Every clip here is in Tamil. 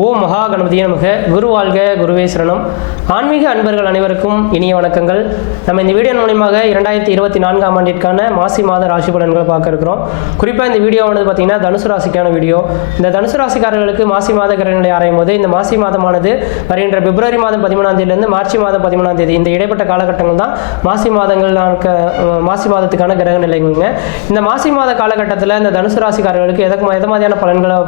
ஓ மகா கணபதியே நமக குரு வாழ்க குருவே சரணம் ஆன்மீக அன்பர்கள் அனைவருக்கும் இனிய வணக்கங்கள் நம்ம இந்த வீடியோ மூலியமாக இரண்டாயிரத்தி இருபத்தி நான்காம் ஆண்டிற்கான மாசி மாத ராசி பலன்களை பார்க்க இருக்கிறோம் குறிப்பாக இந்த வீடியோவானது பார்த்தீங்கன்னா தனுசு ராசிக்கான வீடியோ இந்த தனுசு ராசிக்காரர்களுக்கு மாசி மாத கிரகநிலை ஆராயும் போது இந்த மாசி மாதமானது வருகின்ற பிப்ரவரி மாதம் பதிமூணாம் தேதியிலிருந்து மார்ச் மாதம் பதிமூணாம் தேதி இந்த இடைப்பட்ட காலகட்டங்கள் தான் மாசி மாதங்கள் மாசி மாதத்துக்கான கிரக நிலைகள்ங்க இந்த மாசி மாத காலகட்டத்தில் இந்த தனுசு ராசிக்காரர்களுக்கு எதற்கு எத மாதிரியான பலன்களை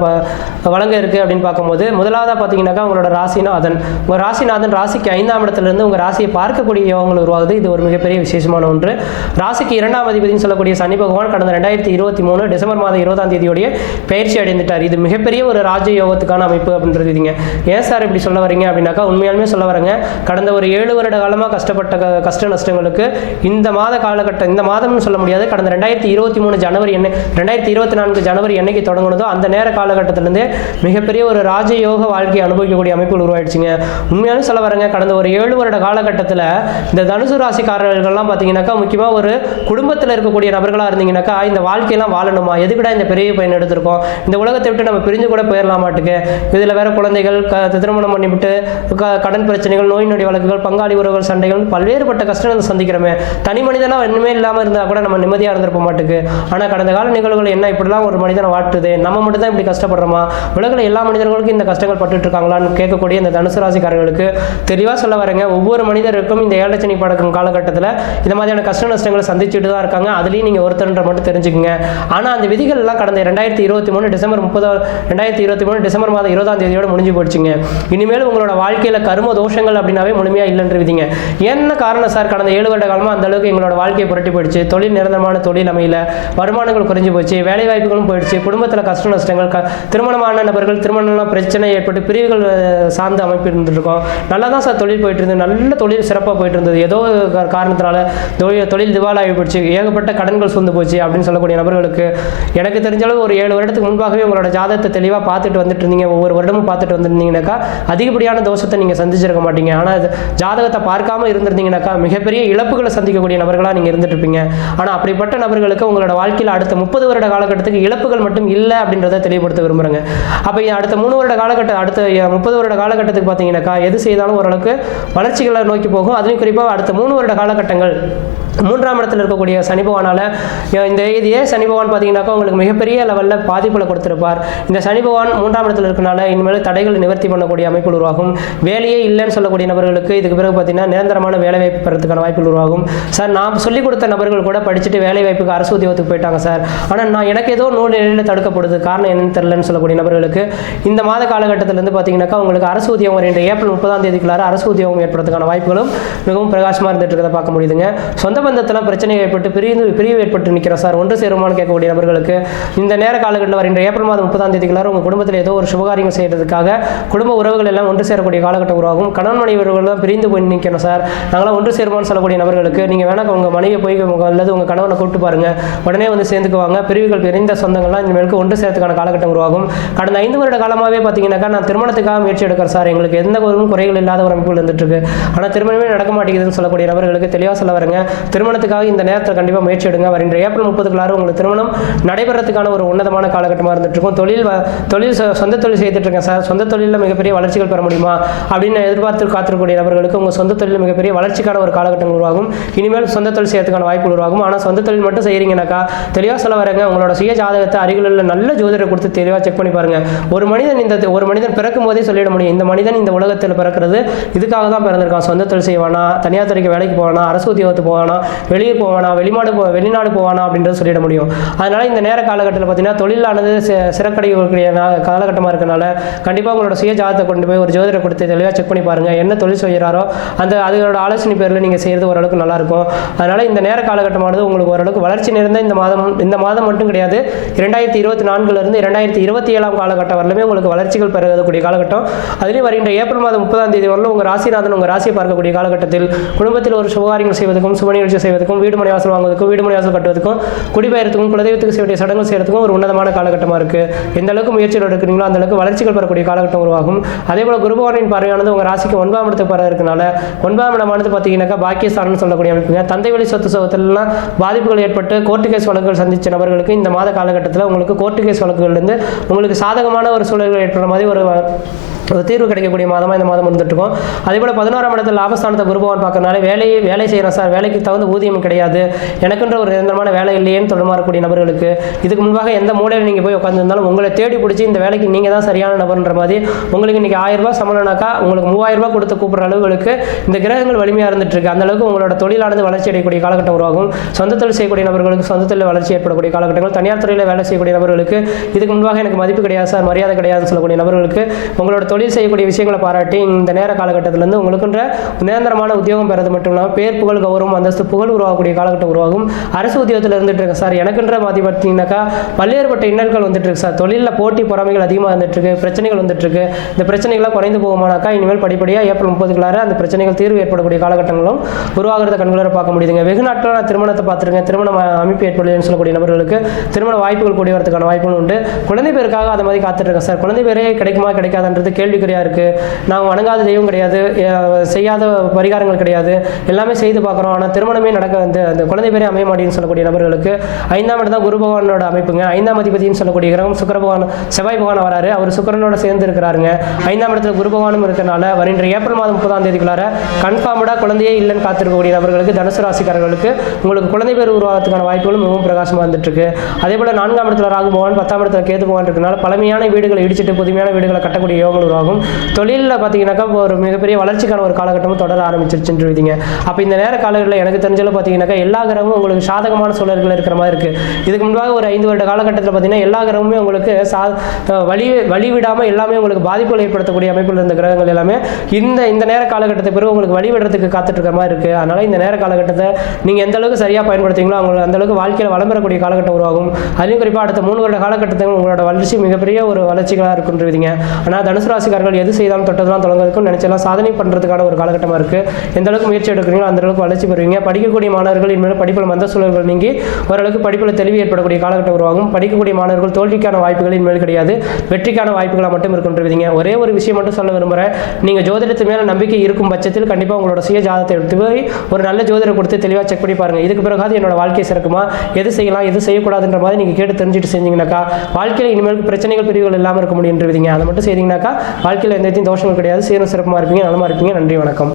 வழங்க இருக்குது அப்படின்னு பார்க்கும்போது முதலாவதாக பார்த்தீங்கன்னாக்கா உங்களோட ராசிநாதன் உங்கள் ராசிநாதன் ராசிக்கு ஐந்தாம் இடத்துலேருந்து உங்கள் ராசியை பார்க்கக்கூடிய யோகங்கள் உருவாகுது இது ஒரு மிகப்பெரிய விசேஷமான ஒன்று ராசிக்கு இரண்டாம் அதிபதினு சொல்லக்கூடிய சனி பகவான் கடந்த ரெண்டாயிரத்தி இருபத்தி மூணு டிசம்பர் மாதம் இருபதாம் தேதியோடைய பயிற்சி அடைந்துட்டார் இது மிகப்பெரிய ஒரு ராஜ யோகத்துக்கான அமைப்பு அப்படின்றது இதுங்க ஏன் சார் இப்படி சொல்ல வரீங்க அப்படின்னாக்கா உண்மையாலுமே சொல்ல வரேங்க கடந்த ஒரு ஏழு வருட காலமாக கஷ்டப்பட்ட கஷ்ட நஷ்டங்களுக்கு இந்த மாத காலகட்டம் இந்த மாதம்னு சொல்ல முடியாது கடந்த ரெண்டாயிரத்தி இருபத்தி மூணு ஜனவரி என்ன ரெண்டாயிரத்தி இருபத்தி நான்கு ஜனவரி என்னைக்கு தொடங்கினதோ அந்த நேர காலகட்டத்திலேருந்து மிகப்பெரிய ஒரு ராஜ யோக வாழ்க்கையை அனுபவிக்கக்கூடிய அமைப்புகள் உருவாயிடுச்சுங்க உண்மையான சொல்ல வரங்க கடந்த ஒரு ஏழு வருட காலகட்டத்தில் இந்த தனுசு ராசிக்காரர்கள்லாம் பார்த்தீங்கன்னாக்கா முக்கியமாக ஒரு குடும்பத்தில் இருக்கக்கூடிய நபர்களாக இருந்தீங்கன்னாக்கா இந்த வாழ்க்கையெல்லாம் வாழணுமா எதுக்குடா இந்த பெரிய பயன் எடுத்திருக்கோம் இந்த உலகத்தை விட்டு நம்ம பிரிஞ்சு கூட போயிடலாம் மாட்டுக்கு இதில் வேற குழந்தைகள் க திருமணம் பண்ணிவிட்டு கடன் பிரச்சனைகள் நோய் நொடி வழக்குகள் பங்காளி உறவுகள் சண்டைகள் பல்வேறுபட்ட கஷ்டங்கள் சந்திக்கிறோமே தனி மனிதனாக இன்னுமே இல்லாமல் இருந்தால் கூட நம்ம நிம்மதியாக இருந்திருப்போம் மாட்டுக்கு ஆனால் கடந்த கால நிகழ்வுகள் என்ன இப்படிலாம் ஒரு மனிதனை வாட்டுது நம்ம மட்டும் தான் இப்படி கஷ்டப்படுறோமா உலகில் எல்லா மனிதர்களுக்கும் இந்த கஷ்டங்கள் பட்டுட்டு இருக்காங்களான்னு கேட்கக்கூடிய இந்த தனுசு ராசிக்காரர்களுக்கு தெளிவாக சொல்ல வரேங்க ஒவ்வொரு மனிதருக்கும் இந்த ஏழச்சனி படக்கும் காலகட்டத்தில் இந்த மாதிரியான கஷ்ட நஷ்டங்களை சந்திச்சுட்டு தான் இருக்காங்க அதுலேயும் நீங்கள் ஒருத்தர்ன்ற மட்டும் தெரிஞ்சுக்கோங்க ஆனால் அந்த விதிகள் எல்லாம் கடந்த ரெண்டாயிரத்தி இருபத்தி மூணு டிசம்பர் முப்பது ரெண்டாயிரத்தி இருபத்தி மூணு டிசம்பர் மாதம் இருபதாம் தேதியோட முடிஞ்சு போயிடுச்சுங்க இனிமேல் உங்களோட வாழ்க்கையில் கரும தோஷங்கள் அப்படின்னாவே முழுமையாக இல்லைன்ற விதிங்க என்ன காரணம் சார் கடந்த ஏழு வருட காலமாக அந்த அளவுக்கு எங்களோட வாழ்க்கையை புரட்டி போயிடுச்சு தொழில் நிரந்தரமான தொழில் அமையல வருமானங்கள் குறைஞ்சு போச்சு வேலை வாய்ப்புகளும் போயிடுச்சு குடும்பத்தில் கஷ்ட நஷ்டங்கள் திருமணமான நபர்கள் திருமணம்லாம் பிரச்சனை பிரச்சனை ஏற்பட்டு பிரிவுகள் சார்ந்த அமைப்பு இருந்துருக்கோம் நல்லா தான் சார் தொழில் போயிட்டு இருந்தது நல்ல தொழில் சிறப்பாக போயிட்டு இருந்தது ஏதோ காரணத்தினால தொழில் தொழில் திவாலாகி போயிடுச்சு ஏகப்பட்ட கடன்கள் சொந்து போச்சு அப்படின்னு சொல்லக்கூடிய நபர்களுக்கு எனக்கு தெரிஞ்ச அளவு ஒரு ஏழு வருடத்துக்கு முன்பாகவே உங்களோட ஜாதகத்தை தெளிவாக பார்த்துட்டு வந்துட்டு இருந்தீங்க ஒவ்வொரு வருடமும் பார்த்துட்டு வந்துருந்தீங்கன்னாக்கா அதிகப்படியான தோஷத்தை நீங்கள் சந்திச்சிருக்க மாட்டீங்க ஆனால் ஜாதகத்தை பார்க்காம இருந்திருந்தீங்கன்னாக்கா மிகப்பெரிய இழப்புகளை சந்திக்கக்கூடிய நபர்களாக நீங்கள் இருந்துட்டு இருப்பீங்க ஆனால் அப்படிப்பட்ட நபர்களுக்கு உங்களோட வாழ்க்கையில் அடுத்த முப்பது வருட காலகட்டத்துக்கு இழப்புகள் மட்டும் இல்லை அப்படின்றத தெளிவுபடுத்த விரும்புகிறேங்க அப்போ அடுத்த மூணு வருட காலகட்டம் அடுத்த முப்பது வருட காலகட்டத்துக்கு பார்த்தீங்கன்னாக்கா எது செய்தாலும் ஓரளவுக்கு வளர்ச்சிகளை நோக்கி போகும் அதுலேயும் குறிப்பாக அடுத்த மூணு வருட காலகட்டங்கள் மூன்றாம் இடத்தில் இருக்கக்கூடிய சனி பகவானால் இந்த இது சனி பகவான் பார்த்தீங்கன்னாக்கா உங்களுக்கு மிகப்பெரிய லெவலில் பாதிப்புகளை கொடுத்துருப்பார் இந்த சனி பகவான் மூன்றாம் இடத்தில் இருக்கனால இனிமேல் தடைகள் நிவர்த்தி பண்ணக்கூடிய அமைப்புகள் உருவாகும் வேலையே இல்லைன்னு சொல்லக்கூடிய நபர்களுக்கு இதுக்கு பிறகு பார்த்தீங்கன்னா நிரந்தரமான வேலை வாய்ப்பு பெறதுக்கான வாய்ப்புகள் உருவாகும் சார் நான் சொல்லிக் கொடுத்த நபர்கள் கூட படிச்சுட்டு வேலை வாய்ப்புக்கு அரசு உத்தியோகத்துக்கு போயிட்டாங்க சார் ஆனால் நான் எனக்கு ஏதோ நூல் நிலையில் தடுக்கப்படுது காரணம் என்னன்னு தெரிலன்னு சொல்லக்கூடிய நபர்களுக்கு இந்த மாத காலகட்டத்தில் இருந்து பார்த்தீங்கன்னாக்கா உங்களுக்கு அரசு உத்தியோகம் என்ற ஏப்ரல் முப்பதாம் தேதிக்குள்ளார அரசு உத்தியோகம் ஏற்படுறதுக்கான வாய்ப்புகளும் மிகவும் பிரகாசமாக இருந்துட்டு இருக்கதை பார்க்க முடியுதுங்க சொந்த பந்தத்தில் பிரச்சனை ஏற்பட்டு பிரிவு பிரிவு ஏற்பட்டு நிற்கிற சார் ஒன்று சேருமானு கேட்கக்கூடிய நபர்களுக்கு இந்த நேர காலகட்டத்தில் வருகின்ற ஏப்ரல் மாதம் முப்பதாம் தேதிக்குள்ளார உங்கள் குடும்பத்தில் ஏதோ ஒரு சுபகாரியம் செய்கிறதுக்காக குடும்ப உறவுகள் எல்லாம் ஒன்று சேரக்கூடிய காலகட்டம் உருவாகும் கணவன் மனைவி பிரிந்து போய் நிற்கணும் சார் நாங்களாம் ஒன்று சேருமான்னு சொல்லக்கூடிய நபர்களுக்கு நீங்கள் வேணா உங்கள் மனைவி போய் அல்லது உங்கள் கணவனை கூப்பிட்டு பாருங்கள் உடனே வந்து சேர்ந்துக்குவாங்க பிரிவுகள் பிரிந்த சொந்தங்கள்லாம் இனிமேலுக்கு ஒன்று சேர்த்துக்கான காலகட்டம் உருவாகும் கடந்த ஐந்து வருட காலமாகவே பார்த்தீங்கன்னா பார்த்தீங்கன்னாக்கா நான் திருமணத்துக்காக முயற்சி எடுக்கிறேன் சார் எங்களுக்கு எந்த ஒரு குறைகள் இல்லாத ஒரு அமைப்புகள் இருந்துட்டுருக்கு ஆனால் திருமணமே நடக்க மாட்டேங்குதுன்னு சொல்லக்கூடிய நபர்களுக்கு தெளிவாக சொல்ல வரங்க திருமணத்துக்காக இந்த நேரத்தில் கண்டிப்பாக முயற்சி எடுங்க வருகின்ற ஏப்ரல் முப்பதுக்குள்ளார உங்களுக்கு திருமணம் நடைபெறதுக்கான ஒரு உன்னதமான காலகட்டமாக இருந்துட்டுருக்கும் தொழில் தொழில் சொந்த தொழில் செய்துட்ருக்கேன் சார் சொந்த தொழிலில் மிகப்பெரிய வளர்ச்சிகள் பெற முடியுமா அப்படின்னு எதிர்பார்த்து காத்திருக்கக்கூடிய நபர்களுக்கு உங்கள் சொந்த தொழில் மிகப்பெரிய வளர்ச்சிக்கான ஒரு காலகட்டம் உருவாகும் இனிமேல் சொந்த தொழில் செய்யறதுக்கான வாய்ப்பு உருவாகும் ஆனால் சொந்த தொழில் மட்டும் செய்கிறீங்கன்னாக்கா தெளிவாக சொல்ல வரங்க உங்களோட சுய ஜாதகத்தை அருகில் உள்ள நல்ல ஜோதிடரை கொடுத்து தெளிவாக செக் பண்ணி பாருங்கள் ஒரு மனிதன் இந்த ஒரு மனிதன் பிறக்கும் போதே சொல்லிட முடியும் இந்த மனிதன் இந்த உலகத்தில் பிறக்கிறது இதுக்காக தான் பிறந்திருக்கான் சொந்த தொழில் செய்வானா தனியார் துறைக்கு வேலைக்கு போவானா அரசு உத்தியோகத்துக்கு போவானா வெளியே போவானா வெளிநாடு போ வெளிநாடு போவானா அப்படின்றது சொல்லிட முடியும் அதனால் இந்த நேர காலகட்டத்தில் பார்த்தீங்கன்னா தொழிலானது சிறக்கடையக்கூடிய காலகட்டமாக இருக்கனால கண்டிப்பாக உங்களோட சுய ஜாதத்தை கொண்டு போய் ஒரு ஜோதிடரை கொடுத்து தெளிவாக செக் பண்ணி பாருங்கள் என்ன தொழில் செய்கிறாரோ அந்த அதோட ஆலோசனை பேரில் நீங்கள் செய்கிறது ஓரளவுக்கு நல்லாயிருக்கும் அதனால் இந்த நேர காலகட்டமானது உங்களுக்கு ஓரளவுக்கு வளர்ச்சி நிறைந்த இந்த மாதம் இந்த மாதம் மட்டும் கிடையாது இரண்டாயிரத்தி இருபத்தி நான்குலேருந்து இரண்டாயிரத்தி இருபத்தி ஏழாம் காலகட்டம் வரலுமே உங்களுக்கு வளர்ச்சி வெற்றிகள் பெறக்கூடிய காலகட்டம் அதிலேயும் வருகின்ற ஏப்ரல் மாதம் முப்பதாம் தேதி வரலும் உங்கள் ராசிநாதன் உங்கள் ராசியை பார்க்கக்கூடிய காலகட்டத்தில் குடும்பத்தில் ஒரு சுபகாரியங்கள் செய்வதற்கும் சுப நிகழ்ச்சி செய்வதற்கும் வீடு மனை வாசல் வாங்குவதற்கும் வீடு மனை வாசல் கட்டுவதற்கும் குடிபெயர்த்துக்கும் குலதெய்வத்துக்கு செய்யக்கூடிய சடங்குகள் செய்யறதுக்கும் ஒரு உன்னதமான காலகட்டமாக இருக்குது எந்த அளவுக்கு முயற்சிகள் எடுக்கிறீங்களோ அந்த அளவுக்கு வளர்ச்சிகள் பெறக்கூடிய காலகட்டம் உருவாகும் அதே போல் குருபவானின் பார்வையானது உங்கள் ராசிக்கு ஒன்பாம் இடத்துக்கு பரவ இருக்கனால ஒன்பாம் இடமானது பார்த்தீங்கன்னாக்கா பாக்கியஸ்தானம் சொல்லக்கூடிய அமைப்புங்க தந்தை வழி சொத்து சோகத்திலலாம் பாதிப்புகள் ஏற்பட்டு கோர்ட்டு கேஸ் வழக்குகள் சந்தித்த நபர்களுக்கு இந்த மாத காலகட்டத்தில் உங்களுக்கு கோர்ட்டு கேஸ் வழக்குகள் இருந்து உங்களுக்கு சாதகமான ஒரு சூழல்கள் ஏற்படுற மாதிரி ஒரு தீர்வு கிடைக்கக்கூடிய மாதமாக இந்த மாதம் இருந்துட்டுருக்கோம் அதே போல் பதினோராம் இடத்துல லாபஸ்தானத்தை குருபவன் பார்க்கறதுனால வேலையை வேலை செய்கிறேன் சார் வேலைக்கு தகுந்த ஊதியம் கிடையாது எனக்குன்ற ஒரு நிரந்தரமான வேலை இல்லையேன்னு தொடர்மாறக்கூடிய நபர்களுக்கு இதுக்கு முன்பாக எந்த மூலையில் நீங்கள் போய் உட்காந்துருந்தாலும் உங்களை தேடி பிடிச்சி இந்த வேலைக்கு நீங்கள் தான் சரியான நபர்ன்ற மாதிரி உங்களுக்கு இன்றைக்கி ஆயிரரூபா சம்பளம்னாக்கா உங்களுக்கு மூவாயிரரூபா கொடுத்து கூப்பிட்ற அளவுகளுக்கு இந்த கிரகங்கள் வலிமையாக இருந்துட்டுருக்கு அந்தளவுக்கு உங்களோட தொழிலானது வளர்ச்சி அடையக்கூடிய காலகட்டம் உருவாகும் சொந்த தொழில் செய்யக்கூடிய நபர்களுக்கு சொந்த தொழில் வளர்ச்சி ஏற்படக்கூடிய காலகட்டங்கள் தனியார் துறையில் வேலை செய்யக்கூடிய நபர்களுக்கு இதுக்கு முன்பாக எனக்கு மதிப்பு கிடையாது சார் மரியாதை கிடையாதுன்னு சொல்லக்கூடிய நபர்களுக்கு உங்களோட தொழில் செய்யக்கூடிய விஷயங்களை பாராட்டி இந்த நேர காலகட்டத்தில் வந்து உங்களுக்குன்ற நிரந்தரமான உத்தியோகம் பெறது மட்டும் இல்லாமல் பேர் புகழ் கௌரவம் அந்தஸ்து புகழ் உருவாகக்கூடிய காலகட்டம் உருவாகும் அரசு உத்தியோகத்தில் இருந்துட்டு இருக்கு சார் எனக்குன்ற மாதிரி பார்த்தீங்கன்னாக்கா பல்வேறுபட்ட இன்னல்கள் வந்துட்டு இருக்கு சார் தொழிலில் போட்டி பொறாமைகள் அதிகமாக வந்துட்டு இருக்கு பிரச்சனைகள் வந்துட்டு இருக்கு இந்த பிரச்சனைகள்லாம் குறைந்து போகுமானாக்கா இனிமேல் படிப்படியாக ஏப்ரல் முப்பதுக்குள்ளார அந்த பிரச்சனைகள் தீர்வு ஏற்படக்கூடிய காலகட்டங்களும் உருவாகிறத கண்களை பார்க்க முடியுதுங்க வெகு நாட்கள் நான் திருமணத்தை பார்த்துருக்கேன் திருமண அமைப்பு ஏற்படுதுன்னு சொல்லக்கூடிய நபர்களுக்கு திருமண வாய்ப்புகள் கூடி வரதுக்கான வாய்ப்புகள் உண்டு குழந்தை பேருக்காக அதை மாதிரி காத்துட்டு இருக்கேன் சார் குழந்தை பேரே கிடைக்குமா கிடைக்காதுன்றது கேள்விக்குறியாக இருக்குது நாங்கள் வணங்காத தெய்வம் கிடையாது செய்யாத பரிகாரங்கள் கிடையாது எல்லாமே செய்து பார்க்குறோம் ஆனால் திருமணமே நடக்க வந்து அந்த குழந்தை பேரே அமைய மாட்டேன்னு சொல்லக்கூடிய நபர்களுக்கு ஐந்தாம் இடம் தான் குரு பகவானோட அமைப்புங்க ஐந்தாம் அதிபதினு சொல்லக்கூடிய கிரகம் சுக்கர பகவான் செவ்வாய் பகவான் வராரு அவர் சுக்கரனோட சேர்ந்து இருக்கிறாருங்க ஐந்தாம் இடத்துல குரு பகவானும் இருக்கிறனால வருகின்ற ஏப்ரல் மாதம் முப்பதாம் தேதிக்குள்ளார கன்ஃபார்மடாக குழந்தையே இல்லைன்னு காத்திருக்கக்கூடிய நபர்களுக்கு தனுசு ராசிக்காரர்களுக்கு உங்களுக்கு குழந்தை பேர் உருவாகிறதுக்கான வாய்ப்புகளும் மிகவும் பிரகாசமாக வந்துட்டுருக்கு அதே போல் நான்காம் இடத்துல ராகு பகவான் பத்தாம் இடத்துல கேது பகவான் இருக்கிறனால பழமையான வீடுகளை இடிச்சிட்டு புதுமையான வீடுகளை கட்டக்கூடிய யோகங்கள் உருவாகும் தொழிலில் பார்த்தீங்கன்னாக்கா ஒரு மிகப்பெரிய வளர்ச்சிக்கான ஒரு காலகட்டமும் தொடர ஆரம்பிச்சிருச்சுன்னு இருக்குதுங்க அப்போ இந்த நேர காலங்களில் எனக்கு தெரிஞ்சாலும் பார்த்தீங்கன்னாக்கா எல்லா கிரகமும் உங்களுக்கு சாதகமான சூழல்கள் இருக்கிற மாதிரி இருக்குது இதுக்கு முன்பாக ஒரு ஐந்து வருட காலகட்டத்தில் பார்த்தீங்கன்னா எல்லா கிரகமுமே உங்களுக்கு சா வழி வழிவிடாமல் எல்லாமே உங்களுக்கு பாதிப்புகள் ஏற்படுத்தக்கூடிய அமைப்பில் இருந்த கிரகங்கள் எல்லாமே இந்த இந்த நேர காலகட்டத்தை பிறகு உங்களுக்கு வழிவிடுறதுக்கு காத்துட்ருக்க மாதிரி இருக்குது அதனால் இந்த நேர காலகட்டத்தை நீங்கள் எந்த அளவுக்கு சரியாக பயன்படுத்திங்களோ அவங்க அந்த அளவுக்கு வாழ்க்கையில் வளம் பெறக்கூடிய காலகட்டம் உருவாகும் அதுவும் குறிப்பாக அடுத்த மூணு வருட காலகட்டத்தில் உங்களோட வளர்ச்சி மிகப்பெரிய ஒரு வளர்ச்சிகளாக இருக்குன்றீங்க ஆனால் தனுசு ராசிக்காரர்கள் எது செய்தாலும் தொட்டதெல்லாம் தொடங்குறதுக்கும் நினைச்சலாம் சாதனை பண்ணுறதுக்கான ஒரு காலகட்டமாக இருக்குது எந்த அளவுக்கு முயற்சி எடுக்கிறீங்களோ அந்த அளவுக்கு வளர்ச்சி பெறுவீங்க படிக்கக்கூடிய மாணவர்கள் இனிமேல் படிப்பில் மந்த சூழல்கள் நீங்கி ஓரளவுக்கு படிப்பில் தெளிவு ஏற்படக்கூடிய காலகட்டம் உருவாகும் படிக்கக்கூடிய மாணவர்கள் தோல்விக்கான வாய்ப்புகள் இனிமேல் கிடையாது வெற்றிக்கான வாய்ப்புகளாக மட்டும் இருக்கின்றீங்க ஒரே ஒரு விஷயம் மட்டும் சொல்ல விரும்புகிறேன் நீங்கள் ஜோதிடத்து மேலே நம்பிக்கை இருக்கும் பட்சத்தில் கண்டிப்பாக உங்களோட சுய ஜாதத்தை எடுத்து போய் ஒரு நல்ல ஜோதிடம் கொடுத்து தெளிவாக செக் பண்ணி பாருங்கள் இதுக்கு பிறகாவது என்னோட வாழ்க்கை சிறக்குமா எது செய்யலாம் எது செய்யக்கூடாதுன்ற மாதிரி நீங்கள் கேட்டு தெரிஞ்சுட்டு செஞ்சீங்கன்னாக்கா வாழ்க்கையில் இனிமேல் பிரச்சனைகள் பிரிவுகள் இல்லாமல் இருக்க முடியுன்றீங்க அதை மட்டும் செய்தீங்கன்னாக்கா வாழ்க்கையில் எந்த தோஷங்கள் கிடையாது சீரும் சிறப்பாக இருப்பீங்க நல்லமாக இருப்பீங்க நன்றி வணக்கம்